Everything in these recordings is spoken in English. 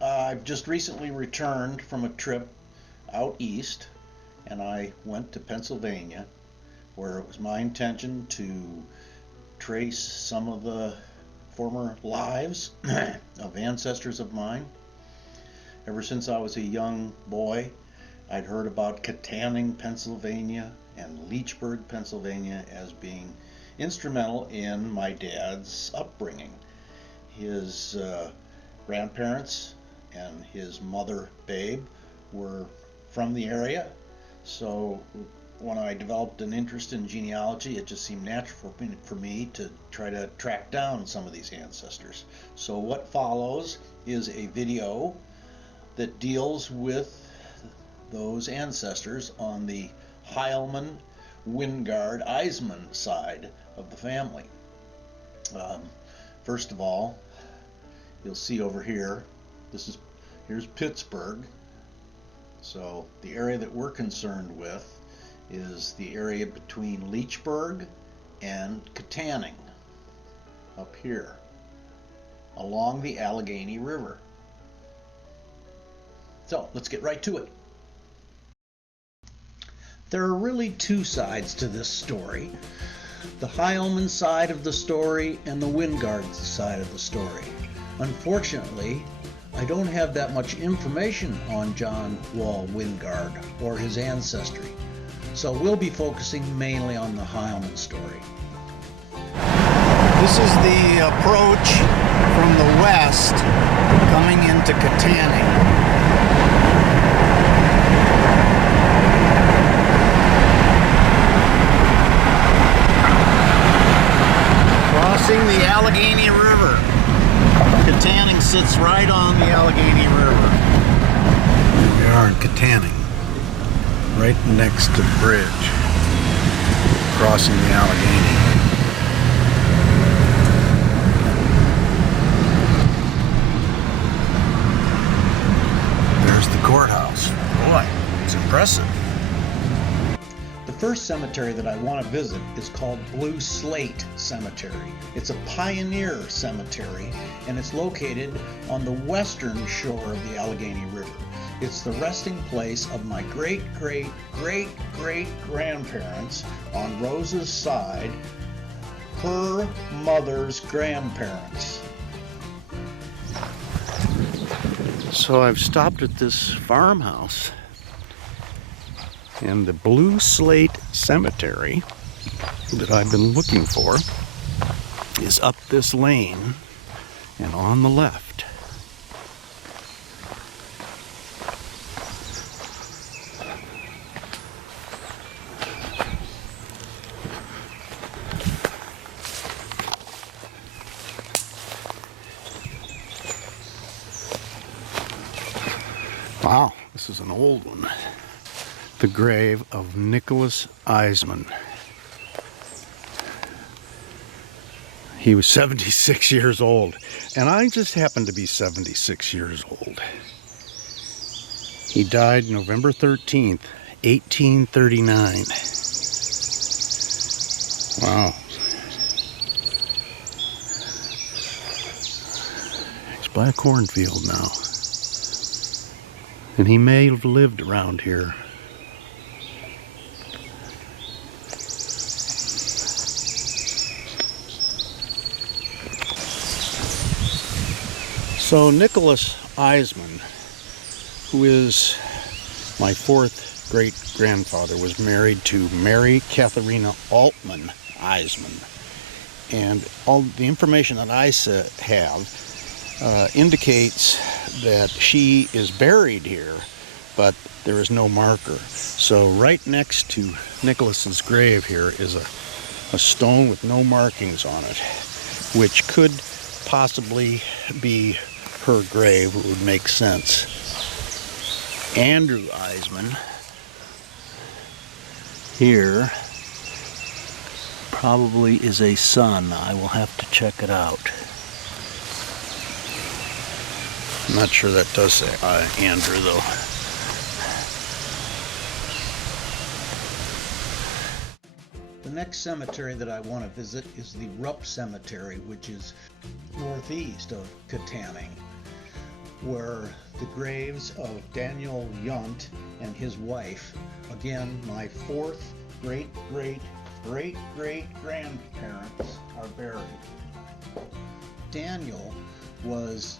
I've just recently returned from a trip out east, and I went to Pennsylvania, where it was my intention to trace some of the former lives of ancestors of mine. Ever since I was a young boy, I'd heard about Katanning, Pennsylvania, and Leechburg, Pennsylvania as being instrumental in my dad's upbringing. His grandparents and his mother, Babe, were from the area, so when I developed an interest in genealogy, it just seemed natural for me to try to track down some of these ancestors. So what follows is a video that deals with those ancestors on the Heilman, Wingard, Eisman side of the family. First of all, you'll see over here, here's Pittsburgh. So the area that we're concerned with is the area between Leechburg and Katanning, up here, along the Allegheny River. So let's get right to it. There are really two sides to this story: the Heilman side of the story and the Wingard side of the story. Unfortunately, I don't have that much information on John Wall Wingard or his ancestry, so we'll be focusing mainly on the Heilman story. This is the approach from the west coming into Katanning. Crossing the Allegheny River. Katanning sits right on the Allegheny River. Here we are in Katanning, right next to the bridge, crossing the Allegheny. There's the courthouse. Boy, it's impressive. The first cemetery that I want to visit is called Blue Slate Cemetery. It's a pioneer cemetery, and it's located on the western shore of the Allegheny River. It's the resting place of my great-great-great-great-grandparents on Rose's side, her mother's grandparents. So I've stopped at this farmhouse, and the Blue Slate Cemetery that I've been looking for is up this lane and on the left. Wow, this is an old one. The grave of Nicholas Eisman. He was 76 years old, and I just happened to be 76 years old. He died November 13th, 1839. Wow. He's by a cornfield now. And he may have lived around here. So Nicholas Eisman, who is my fourth great-grandfather, was married to Mary Katharina Altman Eisman. And all the information that I have indicates that she is buried here, but there is no marker. So right next to Nicholas's grave here is a stone with no markings on it, which could possibly be her grave. It would make sense. Andrew Eisman here probably is a son. I will have to check it out. I'm not sure that does say Andrew though. The next cemetery that I want to visit is the Rupp Cemetery, which is northeast of Katanning. were the graves of Daniel Yunt and his wife. Again, my fourth great-great-great-great-grandparents are buried. Daniel was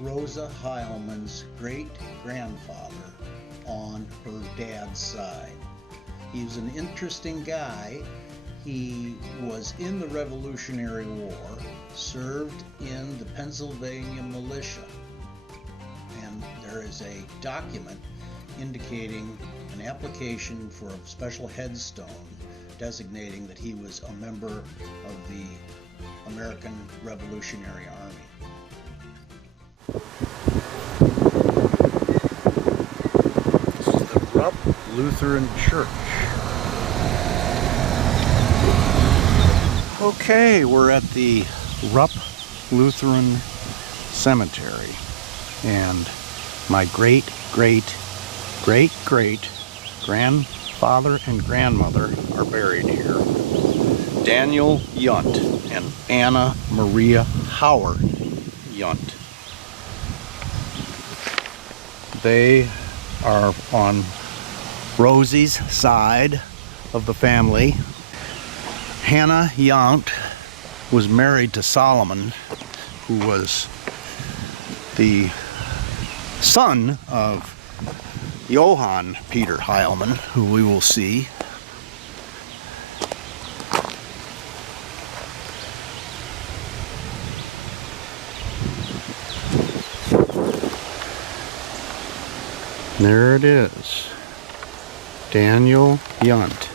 Rosa Heilman's great-grandfather on her dad's side. He was an interesting guy. He was in the Revolutionary War, served in the Pennsylvania militia, and there is a document indicating an application for a special headstone designating that he was a member of the American Revolutionary Army. This is the Rupp Lutheran Church. Okay, we're at the Rupp Lutheran Cemetery, and my great-great-great-great-grandfather and grandmother are buried here. Daniel Yunt and Anna Maria Howard Yunt. They are on Rosie's side of the family. Hannah Yunt was married to Solomon, who was the son of Johann Peter Heilmann, who we will see. There it is, Daniel Yunt.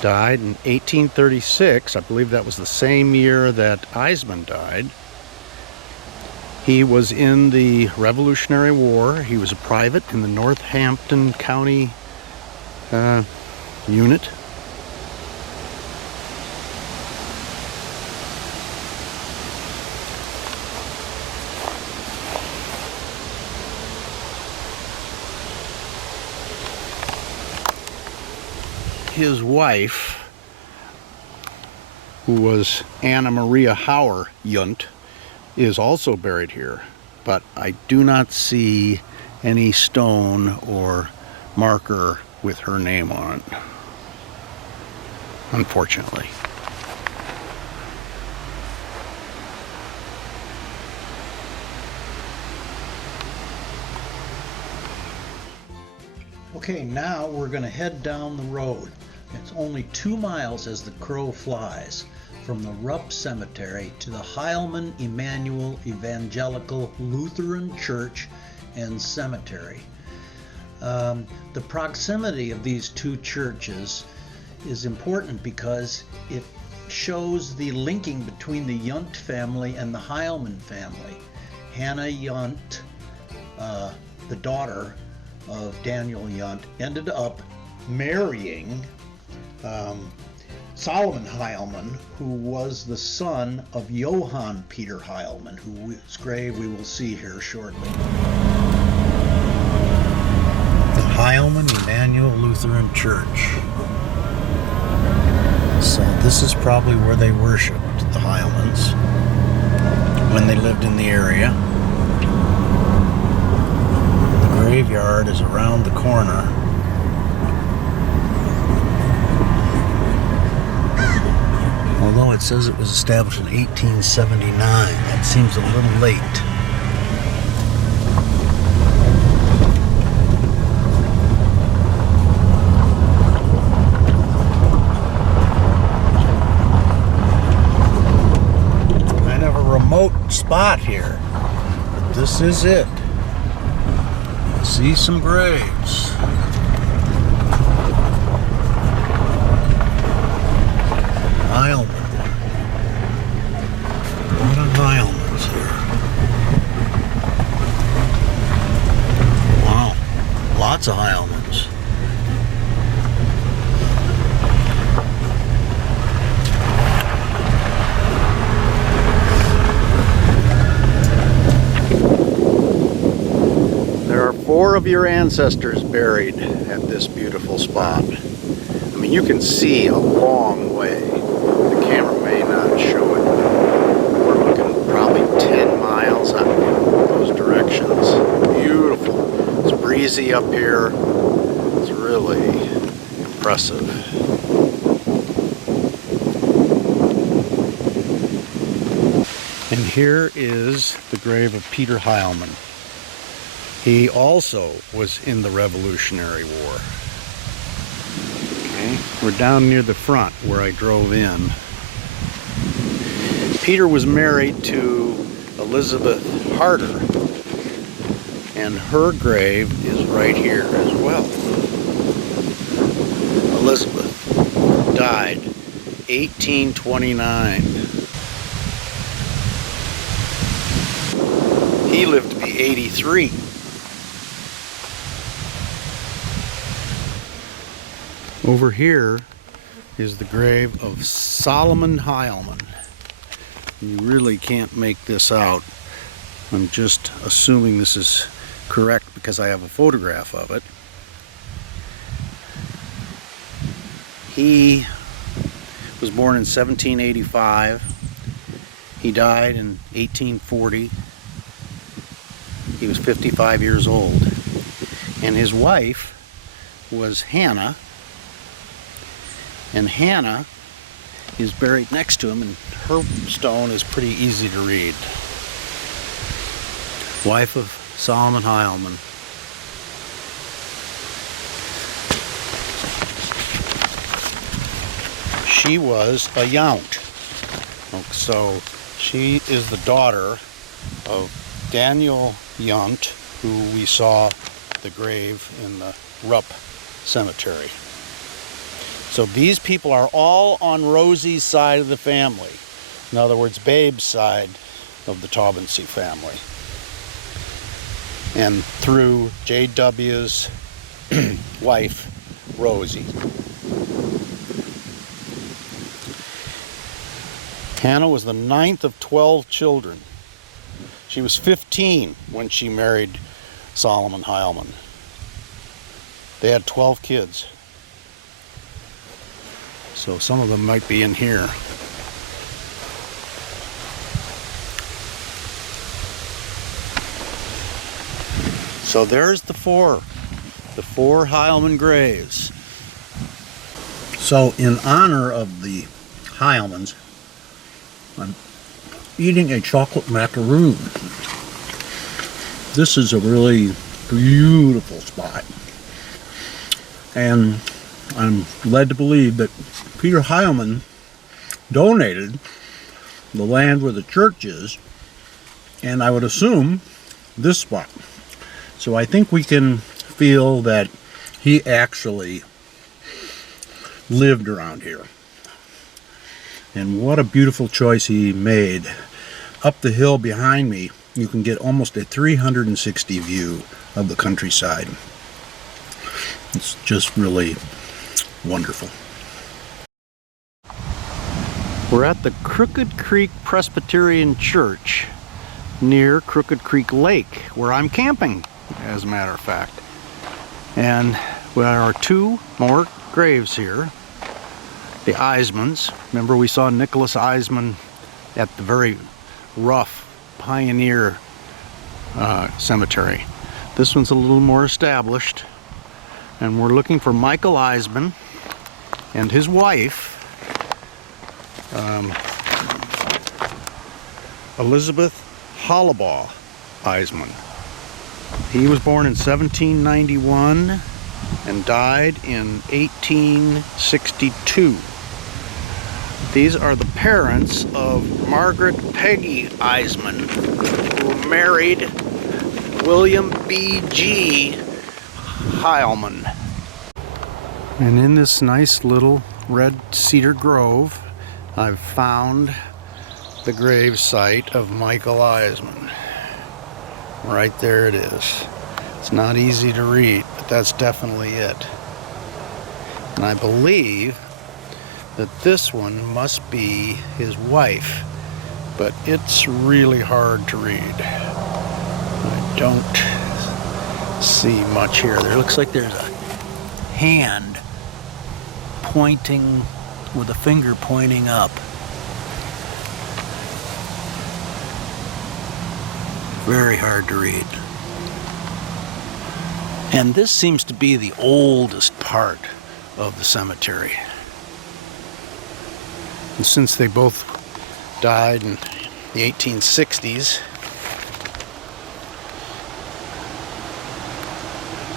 Died in 1836. I believe that was the same year that Eisman died. He was in the Revolutionary War. He was a private in the Northampton County unit. His wife, who was Anna Maria Hauer Yunt, is also buried here, but I do not see any stone or marker with her name on it, unfortunately. Okay, now we're going to head down the road. It's only 2 miles as the crow flies from the Rupp Cemetery to the Heilmann Emmanuel Evangelical Lutheran Church and Cemetery. The proximity of these two churches is important because it shows the linking between the Yunt family and the Heilmann family. Hannah Yunt, the daughter of Daniel Yunt, ended up marrying Solomon Heilmann, who was the son of Johann Peter Heilmann, whose grave we will see here shortly. The Heilmann Emmanuel Lutheran Church. So this is probably where they worshipped, the Heilmanns, when they lived in the area. The graveyard is around the corner. Although it says it was established in 1879, that seems a little late. Kind of a remote spot here, but this is it. I see some graves. Heilmann. A lot of Heilmanns here. Wow, lots of Heilmanns. There are 4 of your ancestors buried at this beautiful spot. I mean, you can see a long way. The camera may not show it. We're looking directions. Beautiful. It's breezy up here. It's really impressive. And here is the grave of Peter Heilmann. He also was in the Revolutionary War. Okay, we're down near the front where I drove in. Peter was married to Elizabeth Harder, and her grave is right here as well. Elizabeth died 1829. He lived to be 83. Over here is the grave of Solomon Heilmann. You really can't make this out. I'm just assuming this is correct because I have a photograph of it. He was born in 1785. He died in 1840. He was 55 years old. And his wife was Hannah. And Hannah is buried next to him, and her stone is pretty easy to read. Wife of Solomon Heilmann. She was a Yount. So she is the daughter of Daniel Yount, who we saw the grave in the Rupp Cemetery. So these people are all on Rosie's side of the family. In other words, Babe's side of the Taubensee family. And through J.W.'s wife, Rosie. Hannah was the 9th of 12 children. She was 15 when she married Solomon Heilmann. They had 12 kids. So some of them might be in here. So there's the four Heilmann graves. So in honor of the Heilmanns, I'm eating a chocolate macaroon. This is a really beautiful spot. And I'm led to believe that Peter Heilmann donated the land where the church is, and I would assume this spot. So I think we can feel that he actually lived around here. And what a beautiful choice he made. Up the hill behind me, you can get almost a 360 view of the countryside. It's just really wonderful. We're at the Crooked Creek Presbyterian Church near Crooked Creek Lake, where I'm camping, as a matter of fact. And there are two more graves here. The Eismans. Remember, we saw Nicholas Eisman at the very rough Pioneer cemetery. This one's a little more established. And we're looking for Michael Eisman and his wife, Elizabeth Hollabaugh Eisman. He was born in 1791 and died in 1862. These are the parents of Margaret Peggy Eisman, who married William B.G. Heilmann. And in this nice little red cedar grove, I've found the grave site of Michael Eisman. Right there it is. It's not easy to read, but that's definitely it. And I believe that this one must be his wife, but it's really hard to read. I don't see much here. There looks like there's a hand pointing with a finger pointing up. Very hard to read. And this seems to be the oldest part of the cemetery. And since they both died in the 1860s,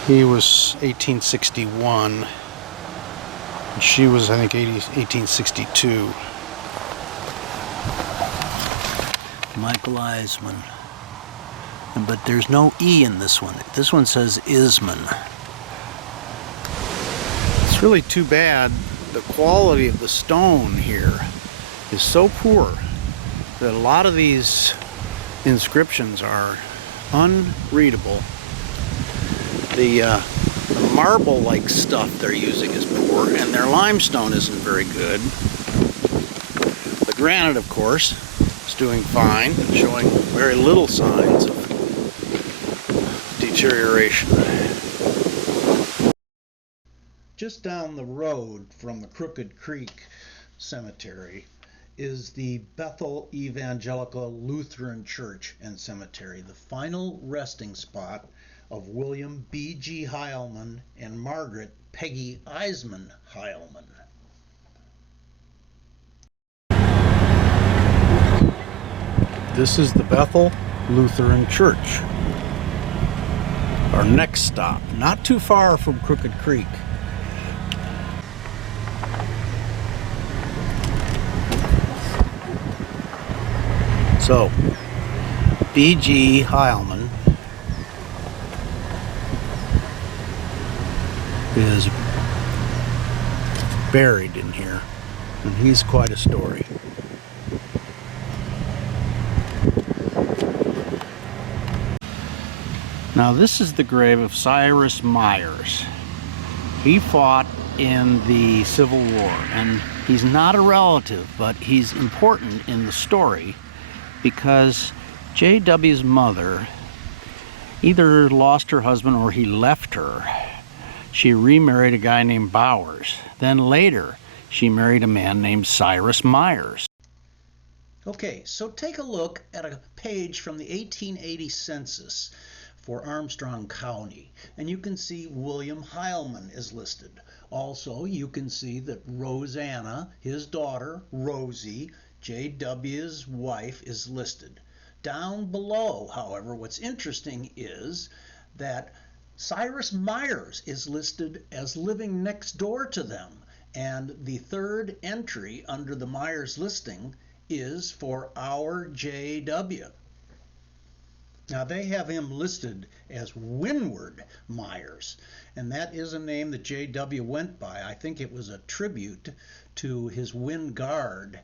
he was 1861, and she was, I think, 1862. Michael Eisman. But there's no E in this one. This one says Isman. It's really too bad. The quality of the stone here is so poor that a lot of these inscriptions are unreadable. The marble-like stuff they're using is poor, and their limestone isn't very good. The granite, of course, is doing fine and showing very little signs of deterioration. Just down the road from the Crooked Creek Cemetery is the Bethel Evangelical Lutheran Church and Cemetery, the final resting spot of William B.G. Heilman and Margaret Peggy Eisman Heilman. This is the Bethel Lutheran Church. Our next stop, not too far from Crooked Creek. So, B.G. Heilman is buried in here, and he's quite a story. Now this is the grave of Cyrus Myers. He fought in the Civil War, and he's not a relative, but he's important in the story because J.W.'s mother either lost her husband or he left her. She remarried a guy named Bowers. Then later, she married a man named Cyrus Myers. Okay, so take a look at a page from the 1880 census for Armstrong County, and you can see William Heilman is listed. Also, you can see that Rosanna, his daughter, Rosie, J.W.'s wife, is listed. Down below, however, what's interesting is that Cyrus Myers is listed as living next door to them, and the third entry under the Myers listing is for our J.W. Now they have him listed as Windward Myers, and that is a name that J.W. went by. I think it was a tribute to his Wind Guard,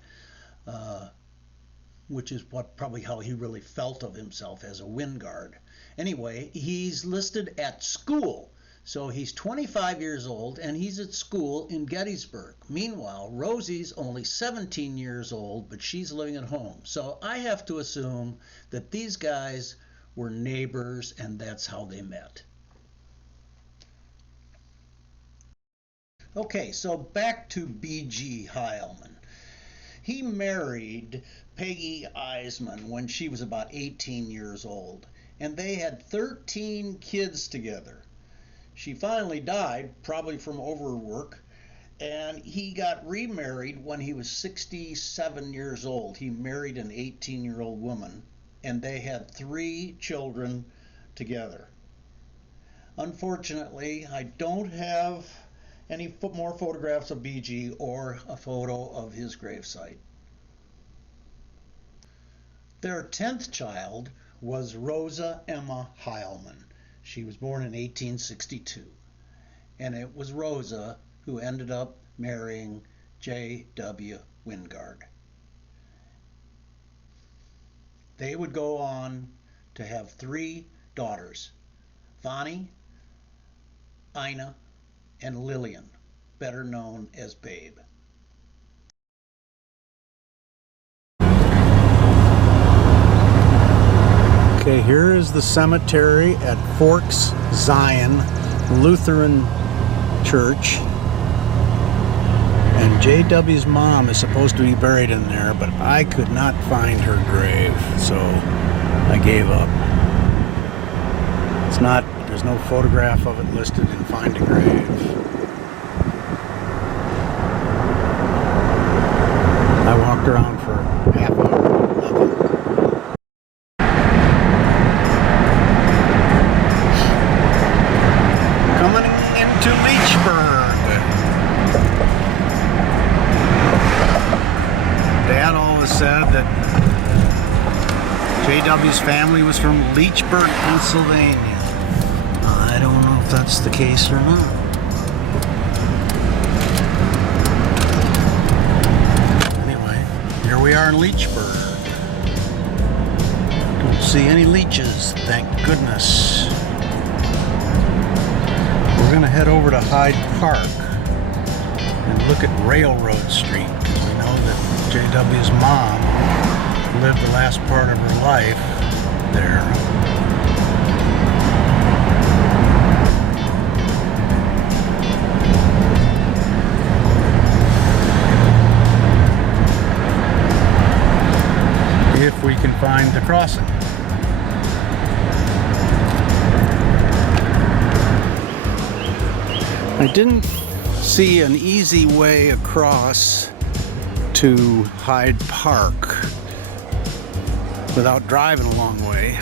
which is probably how he really felt of himself, as a Wind Guard. Anyway, he's listed at school. So he's 25 years old and he's at school in Gettysburg. Meanwhile, Rosie's only 17 years old, but she's living at home. So I have to assume that these guys were neighbors and that's how they met. Okay, so back to B.G. Heilman. He married Peggy Eisman when she was about 18 years old, and they had 13 kids together. She finally died, probably from overwork, and he got remarried when he was 67 years old. He married an 18-year-old woman, and they had 3 children together. Unfortunately, I don't have any more photographs of BG or a photo of his gravesite. Their 10th child was Rosa Emma Heilman. She was born in 1862, and it was Rosa who ended up marrying J.W. Wingard. They would go on to have 3 daughters, Vonnie, Ina, and Lillian, better known as Babe. Okay, here is the cemetery at Forks Zion Lutheran Church. And J.W.'s mom is supposed to be buried in there, but I could not find her grave, so I gave up. It's not, there's no photograph of it listed in Find a Grave. I walked around for half an hour, nothing. Coming into Leechburg. Dad always said that J.W.'s family was from Leechburg, Pennsylvania. I don't know if that's the case or not. Anyway, here we are in Leechburg. Don't see any leeches, thank goodness. We're gonna head over to Hyde Park and look at Railroad Street, because we know that J.W.'s mom lived the last part of her life there. If we can find the crossing. I didn't see an easy way across to Hyde Park without driving a long way,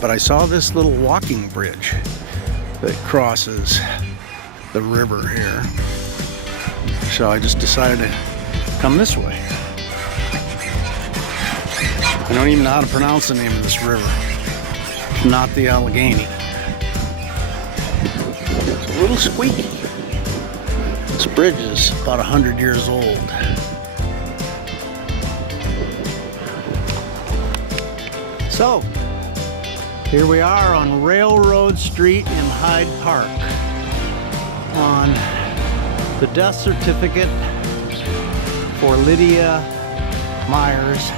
but I saw this little walking bridge that crosses the river here, so I just decided to come this way. I don't even know how to pronounce the name of this river. It's not the Allegheny. It's a little squeaky. This bridge is about 100 years old. So, here we are on Railroad Street in Hyde Park on the death certificate for Lydia Myers,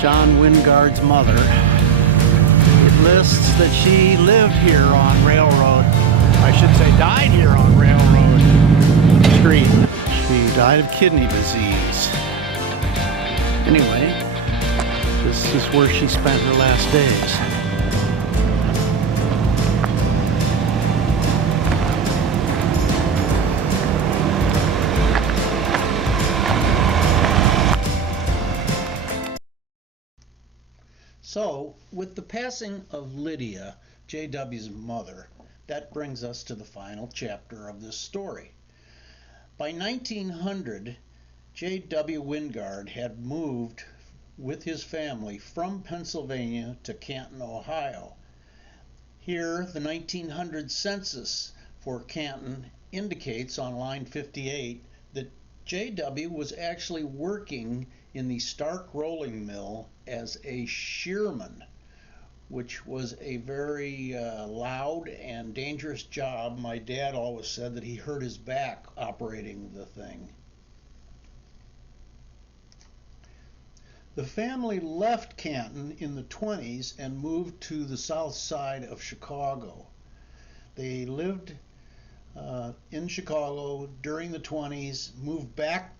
John Wingard's mother. It lists that she lived here on Railroad, I should say died here on Railroad Street. She died of kidney disease. Anyway, this is where she spent her last days. So, with the passing of Lydia, J.W.'s mother, that brings us to the final chapter of this story. By 1900, J.W. Wingard had moved with his family from Pennsylvania to Canton, Ohio. Here, the 1900 census for Canton indicates on line 58 that J.W. was actually working in the Stark Rolling Mill as a shearman, which was a very loud and dangerous job. My dad always said that he hurt his back operating the thing. The family left Canton in the 20s and moved to the south side of Chicago. They lived in Chicago during the 20s, moved back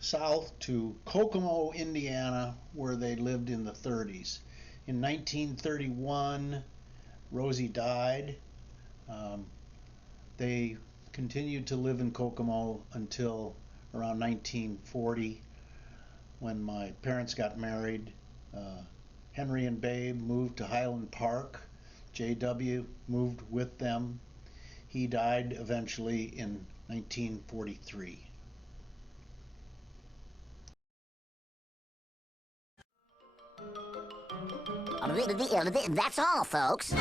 south to Kokomo, Indiana, where they lived in the 30s. In 1931, Rosie died. They continued to live in Kokomo until around 1940, when my parents got married. Henry and Babe moved to Highland Park. J.W. moved with them. He died eventually in 1943. That's all, folks.